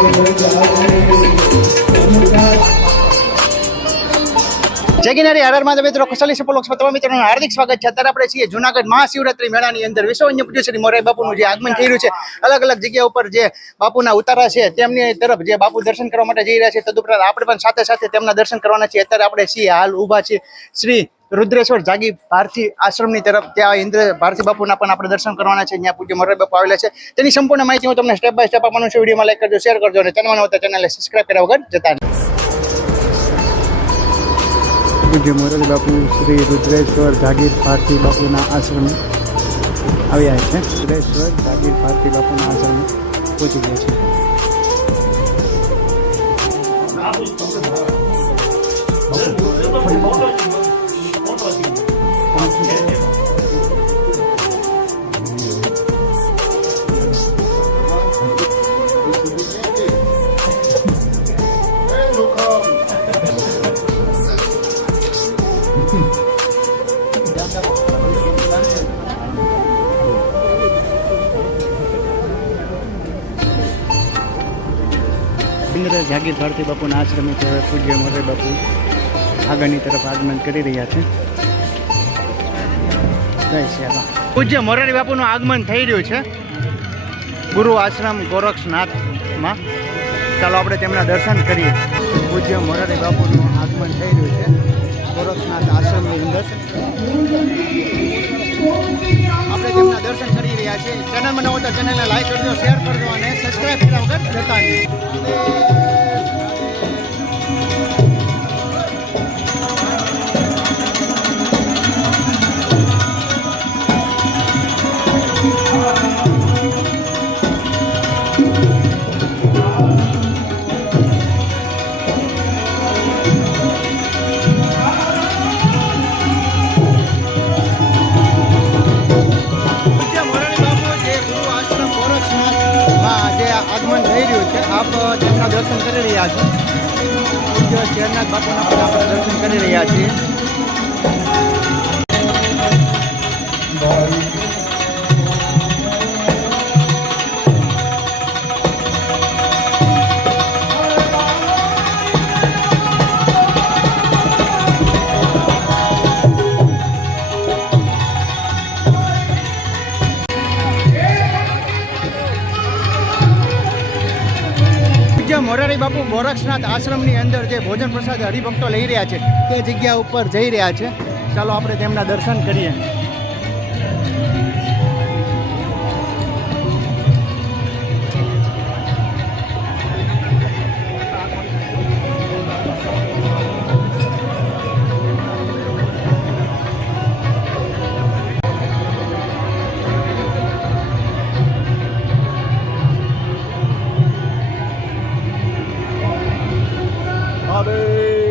જય ગિરનારી હર હર મહાદેવ મિત્રો, કુશલી સપોલોક્સમાં તમામ મિત્રોનું હાર્દિક સ્વાગત છે। અત્યારે આપણે છીએ જૂનાગઢ મહાશિવરાત્રી મેળાની અંદર વિશ્વ વન્ય પૂજ્ય શ્રી મોરારી બાપુનું જે આગમન થઈ રહ્યું છે। અલગ અલગ જગ્યા ઉપર જે બાપુના ઉતારા છે તેમની તરફ જે બાપુ દર્શન કરવા માટે જઈ રહ્યા છે, તદુપરાંત આપણે પણ સાથે સાથે તેમના દર્શન કરવાના છીએ। અત્યારે આપણે છીએ હાલ ઊભા છીએ શ્રી રુદ્રેશ્વર જાગી ભારતી આશ્રમની તરફ। ત્યાં ઇન્દ્ર ભારતી બાપુના પણ આપણે દર્શન કરવાના છે, જ્યાં પૂજ્ય મોરારી બાપુ આવેલા છે। તેની સંપૂર્ણ માહિતી હું તમને સ્ટેપ બાય સ્ટેપ આપવાનું છું। વિડીયોમાં લાઈક કરજો, શેર કરજો અને ચેનલમાં નવા ચેનલને સબસ્ક્રાઇબ કર્યા વગર જતા નહીં। પૂજ્ય મોરારી બાપુ શ્રી રુદ્રેશ્વર જાગીર ભારતી બાપુના આશ્રમે આવ્યા છે। રુદ્રેશ્વર જાગીર ભારતી બાપુના આશ્રમે પહોંચી ગયા છે। ઇન્દ્ર જાગીર ભારતી બાપુના આશ્રમે હવે પૂજ્ય મોરારી બાપુ આગળની તરફ આગમન કરી રહ્યા છે। જય શ્યામા। પૂજ્ય મોરારી બાપુનું આગમન થઈ રહ્યું છે ગુરુ આશ્રમ ગોરક્ષનાથમાં। ચાલો આપણે તેમના દર્શન કરીએ। પૂજ્ય મોરારી બાપુનું આગમન થઈ રહ્યું છે ગોરક્ષનાથ આશ્રમની અંદર। આપણે તેમના દર્શન કરી રહ્યા છીએ। ચેનલમાં નવો તો ચેનલને લાઈક કરજો, શેર કરજો અને સબસ્ક્રાઇબ કર્યા વગર જતા નહીં। આગમન થઈ રહ્યું છે, આપ તેમના દર્શન કરી રહ્યા છો। પૂજ્ય શેરનાથ બાપુના પણ આપણે દર્શન કરી રહ્યા છીએ। મોરારી બાપુ ગોરક્ષનાથ આશ્રમની અંદર જે ભોજન પ્રસાદ હરિભક્તો લઈ રહ્યા છે તે જગ્યા ઉપર જઈ રહ્યા છે। ચાલો આપણે તેમના દર્શન કરીએ।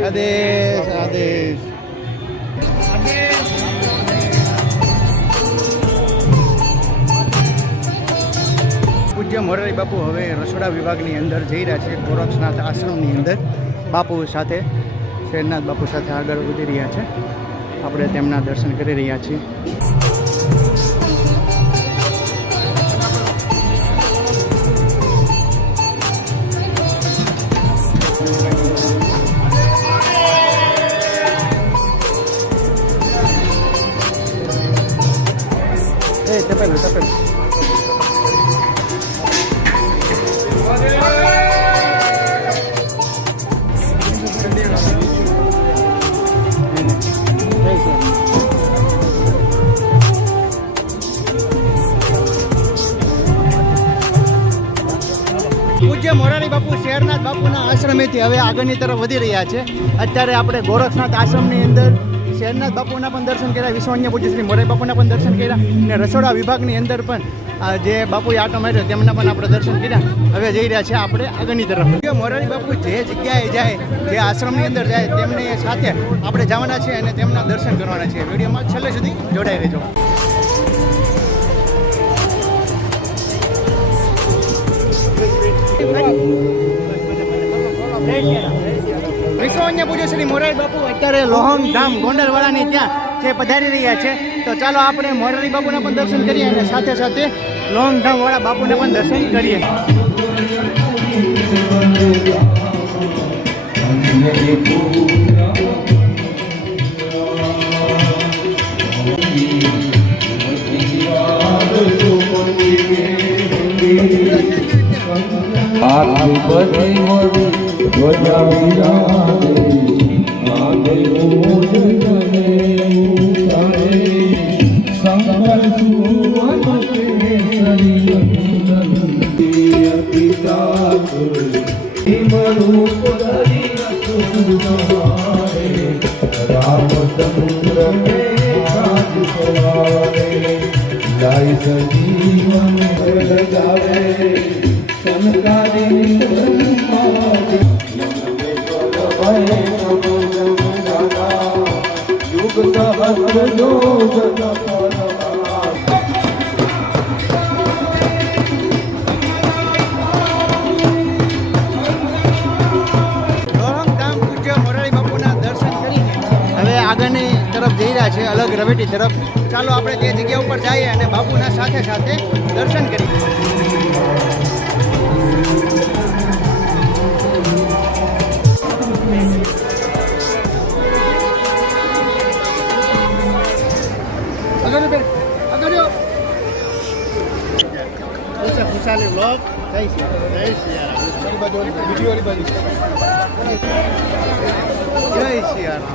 આદેશ આદેશ। પૂજ્ય મોરારી બાપુ હવે રસોડા વિભાગની અંદર જઈ રહ્યા છે ગોરક્ષનાથ આશ્રમની અંદર। બાપુ સાથે શેરનાથ બાપુ સાથે આગળ વધી રહ્યા છે। આપણે તેમના દર્શન કરી રહ્યા છીએ। તપેલું પૂજ્ય મોરારી બાપુ શેરનાથ બાપુના આશ્રમેથી હવે આગળની તરફ વધી રહ્યા છે। અત્યારે આપણે ગોરક્ષનાથ આશ્રમની અંદર શેરનાથ બાપુના પણ દર્શન કર્યા, વિશ્વ વન્ય પૂજ્ય શ્રી મોરારી બાપુના પણ દર્શન કર્યા અને રસોડા વિભાગની અંદર પણ જે બાપુએ આટો માર્યો તેમના પણ આપણે દર્શન કર્યા। હવે જઈ રહ્યા છે આપણે આગળની તરફ। મોરારી બાપુ જે જગ્યાએ જાય, જે આશ્રમની અંદર જાય તેમની સાથે આપણે જવાના છે અને તેમના દર્શન કરવાના છે। વિડીયોમાં છેલ્લે સુધી જોડાઈ રહેજો। વિશ્વ વન્ય પૂજ્ય શ્રી મોરારી બાપુ અત્યારે લોહંગ ધામ ગોંડલવાળાની ત્યાં જે પધારી રહ્યા છે। તો ચાલો આપણે મોરારી બાપુના પણ દર્શન કરીએ અને સાથે સાથે લોહંગ ધામ વાળા બાપુને પણ દર્શન કરીએ। દોરંગધામ પૂજ્ય મોરારી બાપુના દર્શન કરીને હવે આગળની તરફ જઈ રહ્યા છે, અલગ રવેટી તરફ. ચાલો આપણે તે જગ્યા ઉપર જઈએ અને બાપુના સાથે સાથે દર્શન કરીએ. ખુશાલી બ્લોગ જય સિયારામ.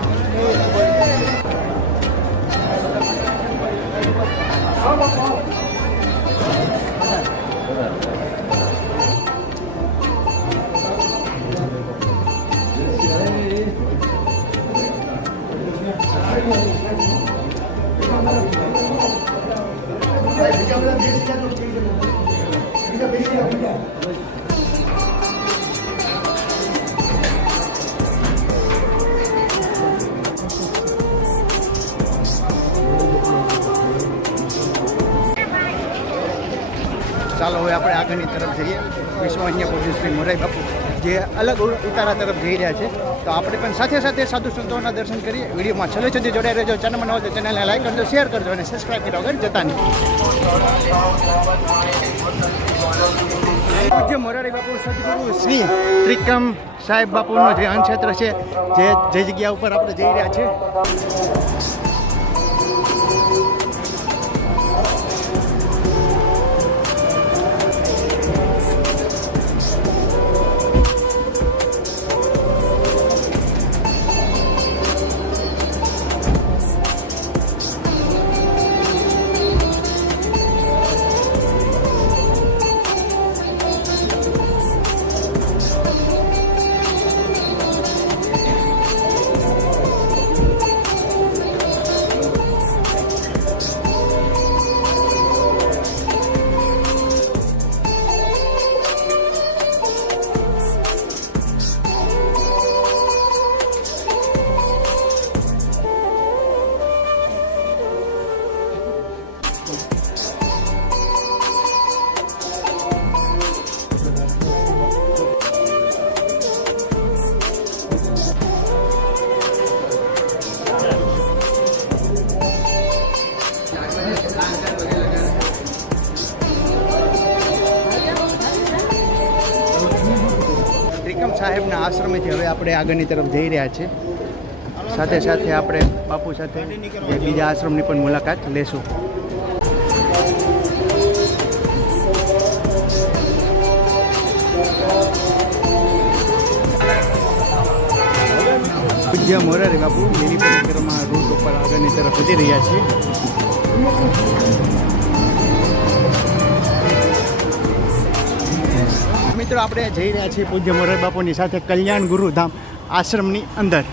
ચાલો હવે આપણે આગળની તરફ જઈએ. વિશ્વ અન્ય પૂજ્ય શ્રી મોરારી બાપુ જે અલગ ઉતારા તરફ જઈ રહ્યા છે, તો આપણે પણ સાથે સાથે સાધુ સંતોના દર્શન કરીએ. વિડીયોમાં છેલ્લે સુધી જોડાઈ રહેજો. ચેનલમાં નવો તો ચેનલને લાઈક કરજો, શેર કરજો અને સબસ્ક્રાઈબ કર્યા વગર જતા નહીં. પૂજ્ય મોરારી બાપુ સદગુરુ શ્રી ત્રિકમ સાહેબ બાપુનો જે અન્નક્ષેત્ર છે, જે જગ્યા ઉપર આપણે જઈ રહ્યા છે. સાહેબના આશ્રમેથી હવે આપણે આગળની તરફ જઈ રહ્યા છીએ. સાથે સાથે આપણે બાપુ સાથે બીજા આશ્રમની પણ મુલાકાત લેશું. પૂજ્ય મોરારી બાપુ લીલી પરિક્રમા રૂટ ઉપર આગળની તરફ વધી રહ્યા છે. મિત્રો આપણે જઈ રહ્યા છીએ પૂજ્ય મોરારી બાપુની સાથે કલ્યાણ ગુરુધામ આશ્રમની અંદર.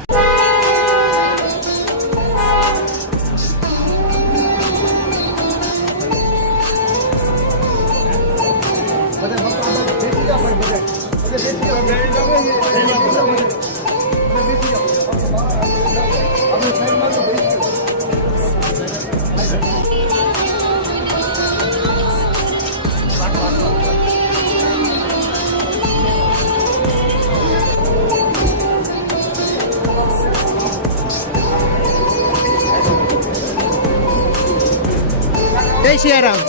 જય સિયારામ.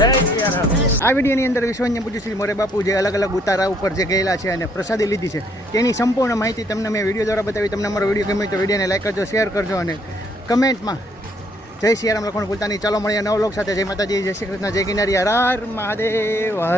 આ વિડીયોની અંદર વિશ્વન્ય પૂજ્ય શ્રી મોરે બાપુ જે અલગ અલગ ઉતારા ઉપર જે ગયેલા છે અને પ્રસાદી લીધી છે તેની સંપૂર્ણ માહિતી તમને મેં વિડીયો દ્વારા બતાવી. તમને અમારો વિડીયો ગમે તો વિડીયોને લાઈક કરજો, શેર કરજો અને કમેન્ટમાં જય સિયારામ લખવાનું ભૂલતા નહીં. ચાલો મળીએ નવ લોક સાથે. જય માતાજી, જય શ્રી કૃષ્ણ, જય કિનારી, હર હર મહાદેવ.